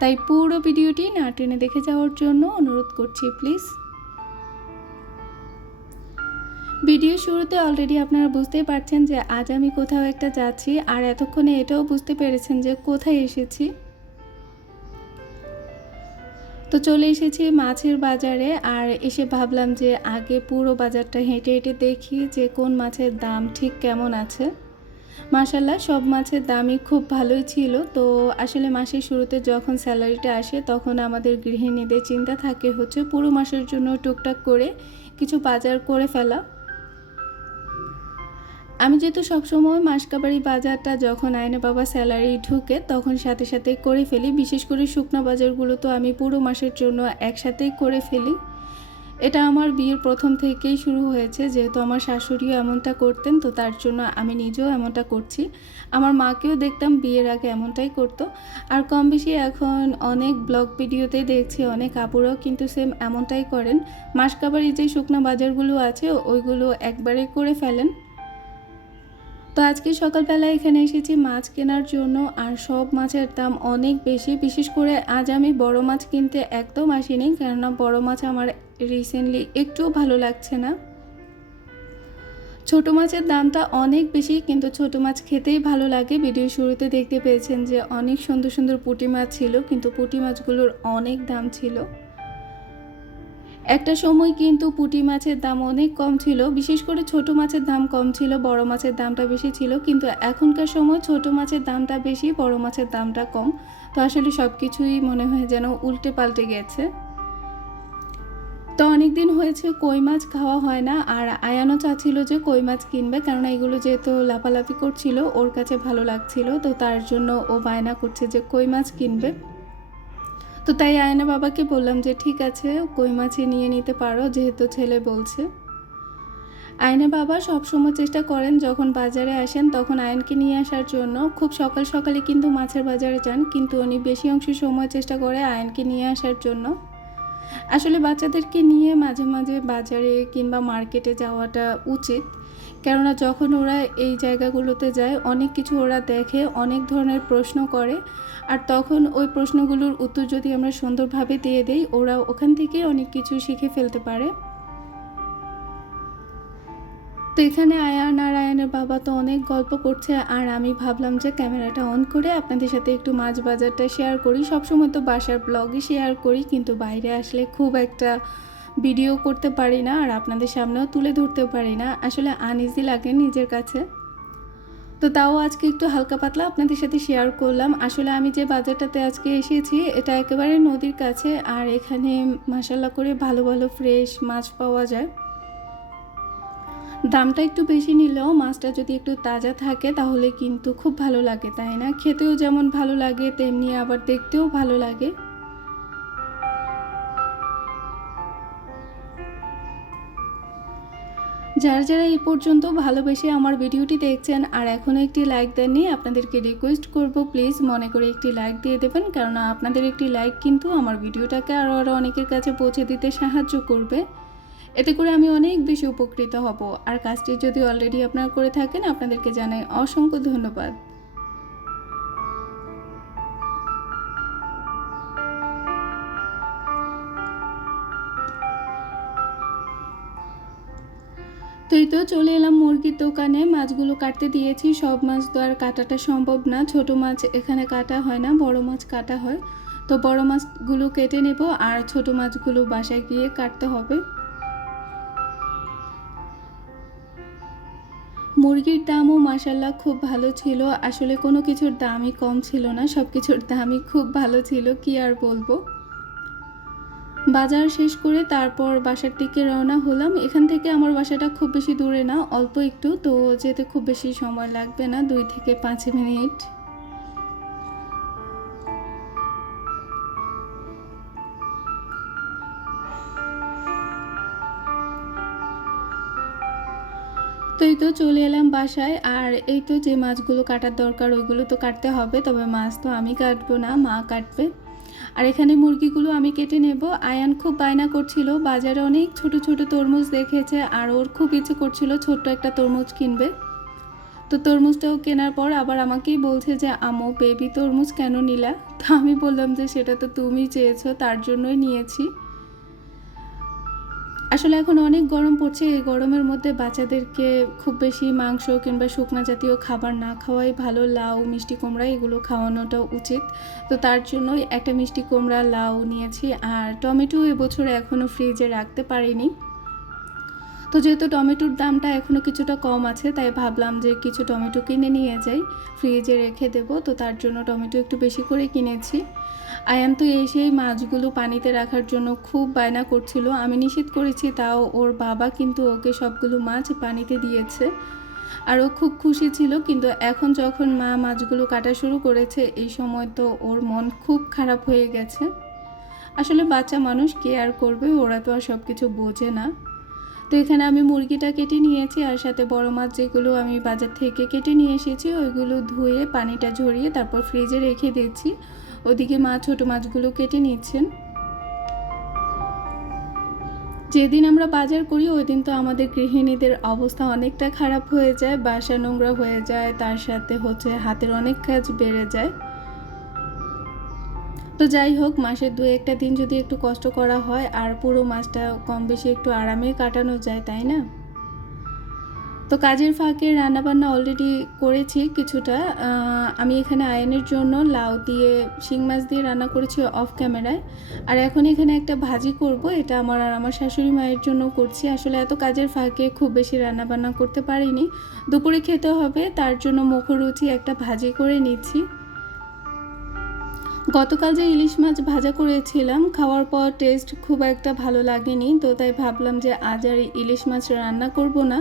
তাই পুরো ভিডিওটি না টেনে দেখে যাওয়ার জন্য অনুরোধ করছি, প্লিজ। ভিডিও শুরুতে অলরেডি আপনারা বুঝতেই পারছেন যে আজ আমি কোথাও একটা যাচ্ছি আর এতক্ষণে এটাও বুঝতে পেরেছেন যে কোথায় এসেছি। তো চলে এসেছি মাছের বাজারে আর এসে ভাবলাম যে আগে পুরো বাজারটা হেঁটে হেঁটে দেখি যে কোন মাছের দাম ঠিক কেমন আছে। মাসাল্লাহ সব মাছের দামই খুব ভালোই ছিল। তো আসলে মাসের শুরুতে যখন স্যালারিটা আসে, তখন আমাদের গৃহিণীদের চিন্তা থাকে হচ্ছে পুরো মাসের জন্য টুকটাক করে কিছু বাজার করে ফেলা। আমি যেহেতু সবসময় মাসকাবাড়ি বাজারটা যখন আয়না বাবা স্যালারি ঢুকে, তখন সাথে সাথে করে ফেলি। বিশেষ করে শুকনো বাজারগুলো তো আমি পুরো মাসের জন্য একসাথেই করে ফেলি। এটা আমার বিয়ের প্রথম থেকেই শুরু হয়েছে, যেহেতু আমার শাশুড়িও এমনটা করতেন, তো তার জন্য আমি নিজেও এমনটা করছি। আমার মাকেও দেখতাম বিয়ের আগে এমনটাই করতো। আর কম বেশি এখন অনেক ব্লগ ভিডিওতেই দেখছি, অনেক আপুরাও কিন্তু সেম এমনটাই করেন। মাসকাবারি যে শুকনো বাজারগুলো আছে, ওইগুলো একবারে করে ফেলেন। তো আজকে সকালবেলা এখানে এসেছি মাছ কেনার জন্য, আর সব মাছের দাম অনেক বেশি। বিশেষ করে আজ আমি বড় মাছ কিনতে একদম আসিনি, কেননা বড় মাছ আমার রিসেন্টলি একটুও ভালো লাগছে না। ছোট মাছের দামটা অনেক বেশি, কিন্তু ছোট মাছ খেতেই ভালো লাগে। ভিডিও শুরুতে দেখতে পেয়েছেন যে অনেক সুন্দর সুন্দর পুঁটি মাছ ছিল, কিন্তু পুঁটি মাছগুলোর অনেক দাম ছিল। একটা সময় কিন্তু পুঁটি মাছের দাম অনেক কম ছিল, বিশেষ করে ছোট মাছের দাম কম ছিল, বড় মাছের দামটা বেশি ছিল, কিন্তু এখনকার সময় ছোট মাছের দামটা বেশি, বড় মাছের দামটা কম। তো আসলে সব কিছুই মনে হয় যেন উল্টে পাল্টে গেছে। তো অনেক দিন হয়েছে কই মাছ খাওয়া হয় না, আর আয়ানও চাচ্ছিল যে কই মাছ কিনবে কারণ এগুলো যেহেতু লাফালাফি করছিল, ওর কাছে ভালো লাগছিল, তো তার জন্য ও বায়না করছে যে কই মাছ কিনবে। তো তাই আয়না বাবাকে বললাম যে, ঠিক আছে, কই মাছই নিয়ে নিতে পারো, যেহেতু ছেলে বলছে। আয়না বাবা সবসময় চেষ্টা করেন, যখন বাজারে আসেন তখন আয়নকে নিয়ে আসার জন্য। খুব সকাল সকালে কিন্তু মাছের বাজারে যান, কিন্তু উনি বেশি অংশ সময় চেষ্টা করে আয়নকে নিয়ে আসার জন্য। আসলে বাচ্চাদেরকে নিয়ে মাঝে মাঝে বাজারে কিংবা মার্কেটে যাওয়াটা উচিত। কেননা যখন ওরা এই জায়গাগুলোতে যায়, অনেক কিছু ওরা দেখে, অনেক ধরনের প্রশ্ন করে। আর তখন ওই প্রশ্নগুলোর উত্তর যদি আমরা সুন্দরভাবে দিয়ে দেই, ওরা ওখান থেকে অনেক কিছু শিখে ফেলতে পারে। তো এখানে আয়ান আর আয়ানের বাবা তো অনেক গল্প করছে, আর আমি ভাবলাম যে ক্যামেরাটা অন করে আপনাদের সাথে একটু মাছ বাজারটা শেয়ার করি। সবসময় তো বাসার ব্লগই শেয়ার করি, কিন্তু বাইরে আসলে খুব একটা ভিডিও করতে পারি না আর আপনাদের সামনেও তুলে ধরতে পারি না। আসলে আনইজি লাগে নিজের কাছে। তো তাও আজকে একটু হালকা পাতলা আপনাদের সাথে শেয়ার করলাম। আসলে আমি যে বাজারটাতে আজকে এসেছি, এটা একেবারে নদীর কাছে আর এখানে মাসাল্লা করে ভালো ভালো ফ্রেশ মাছ পাওয়া যায়। দামটা একটু বেশি নিলেও মাছটা যদি একটু তাজা থাকে তাহলে কিন্তু খুব ভালো লাগে, তাই না? খেতেও যেমন ভালো লাগে, তেমনি আবার দেখতেও ভালো লাগে। যারা যারা এই পর্যন্ত ভালোবেসে আমার ভিডিওটি দেখছেন আর এখনও একটি লাইক দেননি, আপনাদেরকে রিকোয়েস্ট করব প্লিজ মনে করে একটি লাইক দিয়ে দেবেন কারণ আপনাদের একটি লাইক কিন্তু আমার ভিডিওটাকে আরও আরও অনেকের কাছে পৌঁছে দিতে সাহায্য করবে। এতে করে আমি অনেক বেশি উপকৃত হব। আর কাজটি যদি অলরেডি আপনারা করে থাকেন, আপনাদেরকে জানাই অসংখ্য ধন্যবাদ। তো এই তো চলে এলাম মুরগির দোকানে, মাছগুলো কাটতে দিয়েছি, সব মাছ তো আর কাটাটা সম্ভব না। ছোট মাছ এখানে কাটা হয় না, বড় মাছ কাটা হয়। তো বড় মাছগুলো কেটে নেব, আর ছোট মাছগুলো বাসায় গিয়ে কাটতে হবে। মুরগির দামও মাসাল্লাহ খুব ভালো ছিল। আসলে কোনো কিছুর দামই কম ছিল না সব কিছুর দামই খুব ভালো ছিল, কি আর বলব। বাজার শেষ করে তারপর বাসার দিকে রওনা হলাম। এখান থেকে আমার বাসাটা খুব বেশি দূরে না, অল্প একটু, তো যেতে খুব বেশি সময় লাগবে না, দুই থেকে পাঁচ মিনিট। তো এই তো চলে এলাম বাসায়, আর এই তো যে মাছগুলো কাটার দরকার, ওইগুলো তো কাটতে হবে, তবে মাছ তো আমি কাটবো না, মা কাটবে। আর এখানে মুরগিগুলো আমি কেটে নেব। আয়ান খুব বায়না করছিল। বাজারে অনেক ছোট ছোট তরমুজ দেখেছে আর ওর খুব ইচ্ছে করছিল ছোট্ট একটা তরমুজ কিনবে। তো তরমুজটাও কেনার পর আবার আমাকেই বলছে যে আমো বেবি তরমুজ কেন নিলা? তো আমি বললাম যে, সেটা তো তুমি চেয়েছো, তার জন্যই নিয়েছি। আসলে এখন অনেক গরম পড়ছে, এই গরমের মধ্যে বাচ্চাদেরকে খুব বেশি মাংস কিংবা শুকনা জাতীয় খাবার না খাওয়াই ভালো। লাউ, মিষ্টি কুমড়া এগুলো খাওয়ানোটা উচিত। তো তার জন্যই একটা মিষ্টি কুমড়া, লাউ নিয়েছি আর টমেটো এবছর এখনও ফ্রিজে রাখতে পারিনি। তো যেহেতু টমেটোর দামটা এখনও কিছুটা কম আছে, তাই ভাবলাম যে কিছু টমেটো কিনে নিয়ে যাই। ফ্রিজে রেখে দেবো, তো তার জন্য টমেটো একটু বেশি করে কিনেছি। আয়ান তো এসেই মাছগুলো পানিতে রাখার জন্য খুব বায়না করছিল। আমি নিষেধ করেছি, তাও ওর বাবা কিন্তু ওকে সবগুলো মাছ পানিতে দিয়েছে। আর ও খুব খুশি ছিল, কিন্তু এখন যখন মা মাছগুলো কাটা শুরু করেছে, এই সময় তো ওর মন খুব খারাপ হয়ে গেছে। আসলে বাচ্চা মানুষ কেয়ার করবে, ওরা তো আর সব কিছু বোঝে না। তো এখানে আমি মুরগিটা কেটে নিয়েছি, আর সাথে বড় মাছ যেগুলো আমি বাজার থেকে কেটে নিয়ে এসেছি, ওইগুলো ধুয়ে পানিটা ঝরিয়ে তারপর ফ্রিজে রেখে দিচ্ছি ওদিকে মা ছোটো মাছগুলো কেটে নিচ্ছেন। যেদিন আমরা বাজার করি ওই দিন তো আমাদের গৃহিণীদের অবস্থা অনেকটা খারাপ হয়ে যায়, বাসা নোংরা হয়ে যায়, তার সাথে হচ্ছে হাতের অনেক কাজ বেড়ে যায়। তো যাই হোক, মাসের দু একটা দিন যদি একটু কষ্ট করা হয়, আর পুরো মাসটা কম বেশি একটু আরামে কাটানো যায়, তাই না? তো কাজের ফাঁকে রান্নাবান্না অলরেডি করেছি কিছুটা। আমি এখানে আয়নের জন্য লাউ দিয়ে শিং মাছ দিয়ে রান্না করেছি অফ ক্যামেরায় আর এখন এখানে একটা ভাজি করব, এটা আমার আর আমার শাশুড়ি মায়ের জন্য করছি। আসলে এত কাজের ফাঁকে খুব বেশি রান্নাবান্না করতে পারিনি। দুপুরে খেতে হবে, তার জন্য মুখরুচি একটা ভাজি করে নিচ্ছি। গতকাল যে ইলিশ মাছ ভাজা করেছিলাম, খাওয়ার পর টেস্ট খুব একটা ভালো লাগেনি, তো তাই ভাবলাম যে আজ আর ইলিশ মাছ রান্না করব না।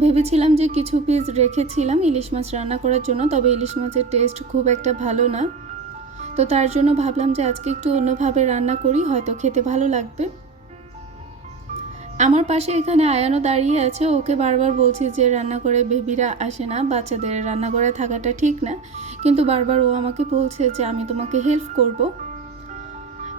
ভেবেছিলাম যে কিছু পিস রেখেছিলাম ইলিশ মাছ রান্না করার জন্য, তবে ইলিশ মাছের টেস্ট খুব একটা ভালো না। তো তার জন্য ভাবলাম যে আজকে একটু অন্যভাবে রান্না করি, হয়তো খেতে ভালো লাগবে। আমার পাশে এখানে আয়ানো দাঁড়িয়ে আছে, ওকে বারবার বলছি যে রান্না করে বেবিরা আসে না, বাচ্চাদের রান্না করে থাকাটা ঠিক না। কিন্তু বারবার ও আমাকে বলছে যে আমি তোমাকে হেল্প করব।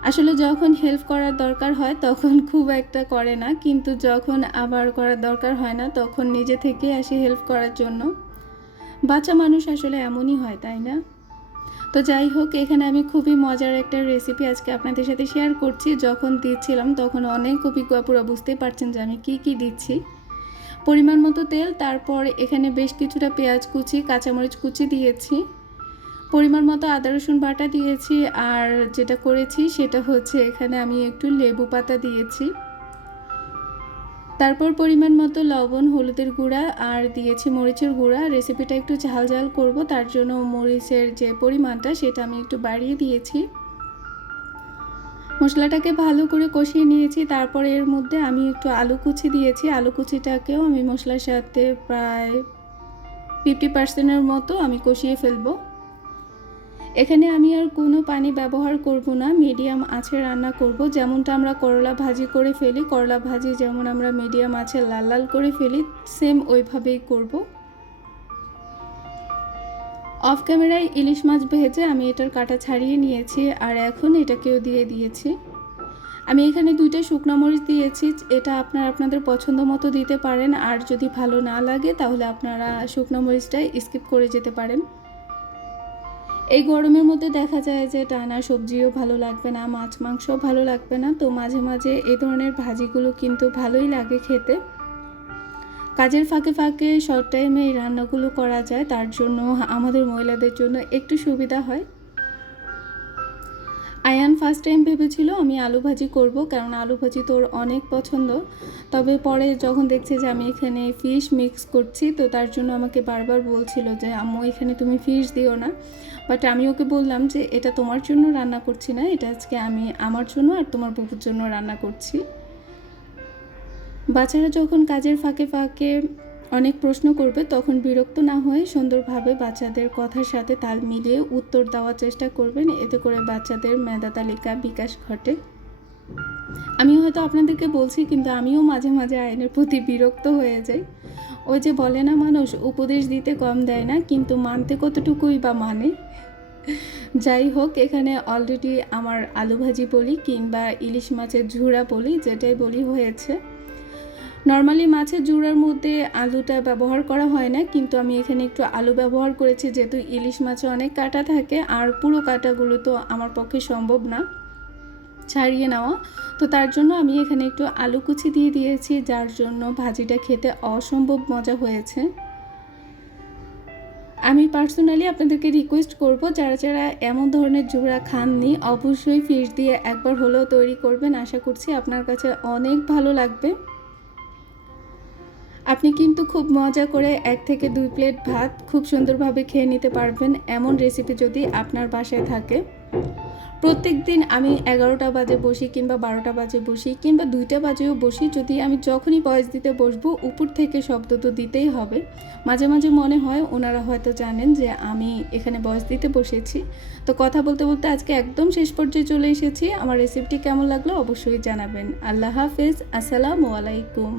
আসলে যখন হেল্প করার দরকার হয়, তখন খুব একটা করে না। কিন্তু যখন আবার করার দরকার হয় না, তখন নিজে থেকে আসে হেল্প করার জন্য। বাচ্চা মানুষ আসলে এমনই হয়, তাই না? তো যাই হোক, এখানে আমি খুবই মজার একটা রেসিপি আজকে আপনাদের সাথে শেয়ার করছি। যখন দিচ্ছিলাম, তখন অনেক অভিজ্ঞ পুরো বুঝতেই পারছেন যে আমি কি কি দিচ্ছি। পরিমাণ মতো তেল, তারপর এখানে বেশ কিছুটা পেঁয়াজ কুচি, কাঁচামরিচ কুচি দিয়েছি। পরিমাণ মতো আদা, রসুন বাটা দিয়েছি আর যেটা করেছি সেটা হচ্ছে এখানে আমি একটু লেবু পাতা দিয়েছি। তারপর পরিমাণ মতো লবণ, হলুদের গুঁড়া আর দিয়েছি মরিচের গুঁড়া। রেসিপিটা একটু ঝাল ঝাল করব, তার জন্য মরিচের যে পরিমাণটা সেটা আমি একটু বাড়িয়ে দিয়েছি। মশলাটাকে ভালো করে কষিয়ে নিয়েছি, তারপর এর মধ্যে আমি একটু আলু কুচি দিয়েছি। আলু কুচিটাকেও আমি মশলার সাথে প্রায় ফিফটি পার্সেন্টের মতো আমি কষিয়ে ফেলব। এখানে আমি আর কোনো পানি ব্যবহার করব না, মিডিয়াম আছে রান্না করব। যেমনটা আমরা করলা ভাজি করে ফেলি, করলা ভাজি যেমন আমরা মিডিয়াম আছে লাল লাল করে ফেলি সেম ওইভাবেই করব। অফ ক্যামেরায় ইলিশ মাছ ভেজে আমি এটার কাটা ছাড়িয়ে নিয়েছি আর এখন এটাকেও দিয়ে দিয়েছি। আমি এখানে দুইটা শুকনো মরিচ দিয়েছি, এটা আপনারা আপনাদের পছন্দ মতো দিতে পারেন, আর যদি ভালো না লাগে তাহলে আপনারা শুকনো মরিচটাই স্কিপ করে যেতে পারেন। এই গরমের মধ্যে দেখা যায় যে টানা সবজিও ভালো লাগবে না, মাছ, মাংসও ভালো লাগবে না। তো মাঝে মাঝে এই ধরনের ভাজিগুলো কিন্তু ভালোই লাগে খেতে। কাজের ফাঁকে ফাঁকে শর্ট টাইমে এই রান্নাগুলো করা যায়, তার জন্য আমাদের মহিলাদের জন্য একটু সুবিধা হয়। আয়ান ফার্স্ট টাইম ভেবেছিল আমি আলু ভাজি করব, কারণ আলু ভাজি তোর অনেক পছন্দ। তবে পরে যখন দেখছে যে আমি এখানে ফিশ মিক্স করছি, তো তার জন্য আমাকে বারবার বলছিল যে, আম্মু, এখানে তুমি ফিশ দিও না। বাট আমি ওকে বললাম যে, এটা তোমার জন্য রান্না করছি না, এটা আজকে আমি আমার জন্য আর তোমার বুবুর জন্য রান্না করছি। বাচ্চারা যখন কাজের ফাঁকে ফাঁকে অনেক প্রশ্ন করবে, তখন বিরক্ত না হয়ে সুন্দরভাবে বাচ্চাদের কথার সাথে তাল মিলিয়ে উত্তর দেওয়ার চেষ্টা করবেন। এতে করে বাচ্চাদের মেধা তালিকা বিকাশ ঘটে। আমি হয়তো আপনাদেরকে বলছি, কিন্তু আমিও মাঝে মাঝে আইনের প্রতি বিরক্ত হয়ে যাই। ওই যে বলে না মানুষ, উপদেশ দিতে কম দেয় না, কিন্তু মানতে কতটুকুই বা মানে? যাই হোক, এখানে অলরেডি আমার আলু ভাজি বলি কিংবা ইলিশ মাছের ঝুড়া বলি, যেটাই বলি হয়েছে। নর্মালি মাছের জুড়ার মধ্যে আলুটা ব্যবহার করা হয় না, কিন্তু আমি এখানে একটু আলু ব্যবহার করেছি, যেহেতু ইলিশ মাছে অনেক কাটা থাকে, আর পুরো কাটাগুলো তো আমার পক্ষে সম্ভব না ছাড়িয়ে নেওয়া। তো তার জন্য আমি এখানে একটু আলু কুচি দিয়ে দিয়েছি, যার জন্য ভাজিটা খেতে অসম্ভব মজা হয়েছে। আমি পার্সোনালি আপনাদেরকে রিকোয়েস্ট করব, যারা যারা এমন ধরনের জোড়া খাননি, অবশ্যই ফিশ দিয়ে একবার হলেও তৈরি করবেন। আশা করছি আপনার কাছে অনেক ভালো লাগবে। আপনি কিন্তু খুব মজা করে এক থেকে দুই প্লেট ভাত খুব সুন্দরভাবে খেয়ে নিতে পারবেন এমন রেসিপি যদি আপনার বাসায় থাকে। প্রত্যেক দিন আমি এগারোটা বাজে বসি কিংবা বারোটা বাজে বসি কিংবা দুইটা বাজেও বসি, যদি আমি যখনই বয়স দিতে বসবো, উপর থেকে শব্দ তো দিতেই হবে। মাঝে মাঝে মনে হয় ওনারা হয়তো জানেন যে আমি এখানে বয়স দিতে বসেছি। তো কথা বলতে বলতে আজকে একদম শেষ পর্যায়ে চলে এসেছি। আমার রেসিপিটি কেমন লাগল অবশ্যই জানাবেন। আল্লাহ হাফেজ। আসসালামু আলাইকুম।